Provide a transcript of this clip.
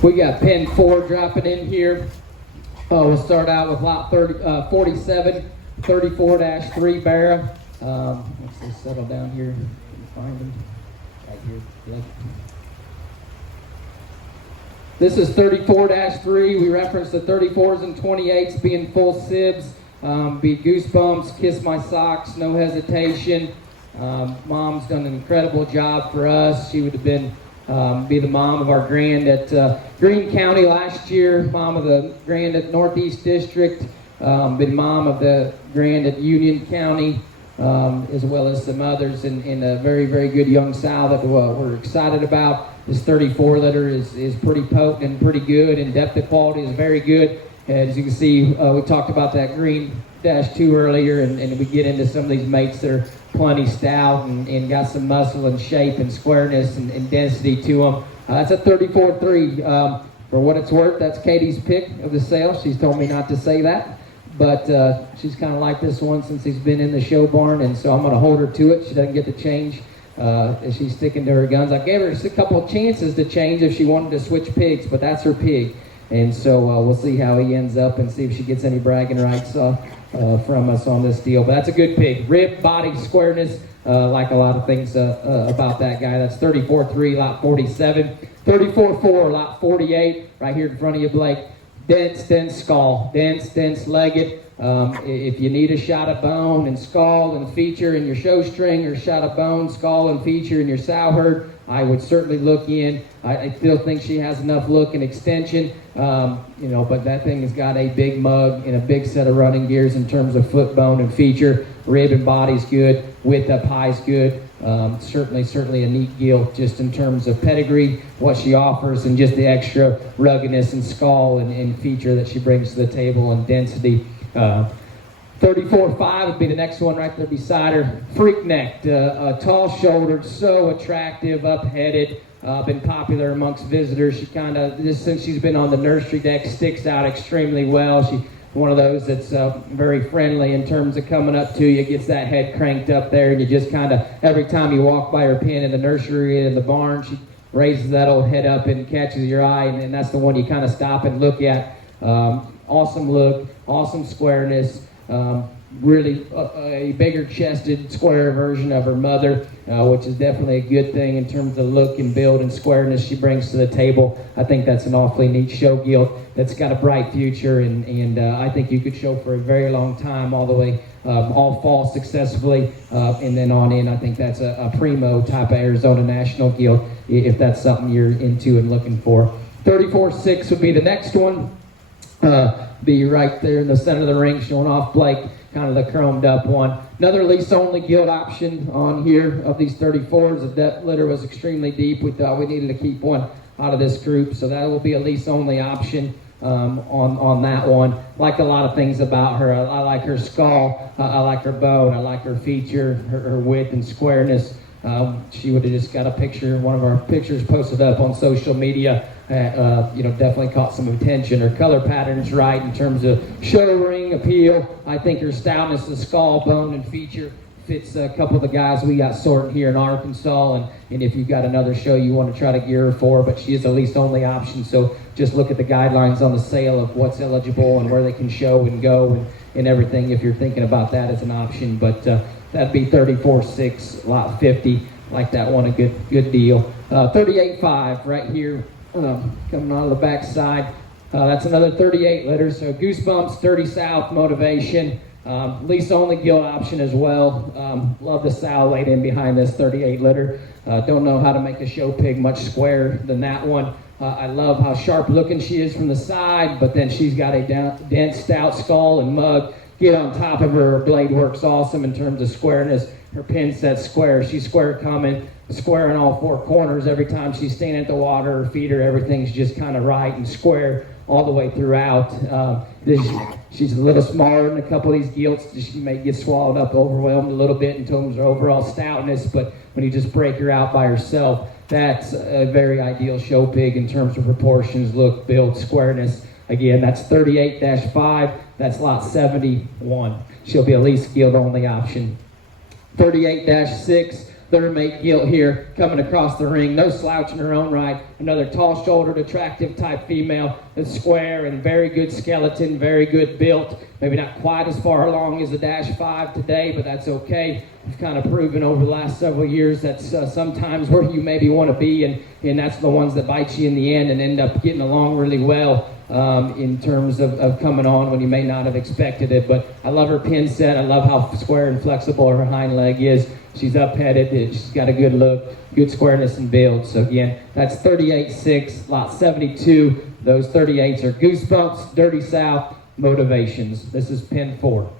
We got pin 4 dropping in here. We'll start out with lot 47, 34-3 Barra. Let's just settle down here and find them. Right here. Yep. This is 34-3. We reference the 34s and 28s being full sibs. Be Goosebumps, Kiss My Socks, No Hesitation. Mom's done an incredible job for us. She would have been be the mom of our grand at Greene County last year, mom of the grand at Northeast District, been mom of the grand at Union County, as well as some others, and a very, very good young sow that we're excited about. This 34 litter is pretty potent and pretty good, and depth of quality is very good. As you can see, we talked about that green -2 earlier, and we get into some of these mates that are plenty stout and got some muscle and shape and squareness and density to them. That's a 34-3. For what it's worth, that's Katie's pick of the sale. She's told me not to say that, but she's kind of liked this one since he's been in the show barn, and so I'm going to hold her to it. She doesn't get to change. She's sticking to her guns. I gave her just a couple of chances to change if she wanted to switch pigs, but that's her pig. And so we'll see how he ends up and see if she gets any bragging rights from us on this deal. But that's a good pig. Rib, body, squareness, like a lot of things about that guy. That's 34-3, lot 47. 34-4, lot 48, right here in front of you, Blake. Dense skull. Dense legged. If you need a shot of bone and skull and feature in your show string, or shot of bone, skull, and feature in your sow herd, I would certainly look in. I still think she has enough look and extension, but that thing has got a big mug and a big set of running gears in terms of foot, bone, and feature. Rib and body's good. Width up high's good. Certainly a neat gilt just in terms of pedigree, what she offers, and just the extra ruggedness and skull and feature that she brings to the table, and density. 34-5 would be the next one right there beside her. Freak-necked, tall-shouldered, so attractive, up-headed, been popular amongst visitors. She kind of, just since she's been on the nursery deck, sticks out extremely well. She's one of those that's very friendly in terms of coming up to you, gets that head cranked up there, and you just kind of, every time you walk by her pen in the nursery, in the barn, she raises that old head up and catches your eye, and that's the one you kind of stop and look at. Awesome look, awesome squareness, really a bigger chested, square version of her mother, which is definitely a good thing in terms of look and build and squareness she brings to the table. I think that's an awfully neat show gilt that's got a bright future, and I think you could show for a very long time, all the way all fall successfully, and then on in. I think that's a primo type of Arizona National gilt, if that's something you're into and looking for. 34-6 would be the next one. Be right there in the center of the ring, showing off Blake, kind of the chromed up one. Another lease-only gilt option on here of these 34s. The depth litter was extremely deep. We thought we needed to keep one out of this group, so that will be a lease-only option on that one. Like a lot of things about her. I like her skull. I like her bone. I like her feature, her width and squareness. She would have just got a picture, one of our pictures posted up on social media. Definitely caught some attention. Her color pattern's right in terms of show ring appeal. I think her stoutness of skull, bone, and feature fits a couple of the guys we got sorting here in Arkansas. And if you've got another show you want to try to gear her for, but she is a least only option. So just look at the guidelines on the sale of what's eligible and where they can show and go and everything if you're thinking about that as an option. But that'd be 34-6, lot 50. Like that one, a good deal. 38-5 right here. Coming on the back side. That's another 38 litter. So Goosebumps, 30 South, Motivation. Lease only gilt option as well. Love the sow laid in behind this 38 litter. Don't know how to make a show pig much squarer than that one. I love how sharp looking she is from the side, but then she's got a dense, stout skull and mug. Get on top of her. Her blade works awesome in terms of squareness. Her pin set's square. She's square coming, square in all four corners. Every time she's standing at the water, her feeder, everything's just kind of right and square all the way throughout. She's a little smaller than a couple of these gilts. She may get swallowed up, overwhelmed a little bit in terms of her overall stoutness, but when you just break her out by herself, that's a very ideal show pig in terms of proportions, look, build, squareness. Again, that's 38-5. That's lot 71. She'll be a lease gilt only option. 38-6, their mate Gilt here coming across the ring. No slouch in her own right. Another tall-shouldered, attractive type female. That's square and very good skeleton, very good built. Maybe not quite as far along as the Dash 5 today, but that's okay. We've kind of proven over the last several years that's sometimes where you maybe want to be, and that's the ones that bite you in the end and end up getting along really well. In terms of coming on when you may not have expected it. But I love her pin set. I love how square and flexible her hind leg is. She's up-headed. She's got a good look, good squareness and build. So again, that's 38-6, lot 72. Those 38s are Goosebumps, Dirty South, Motivations. This is pin 4.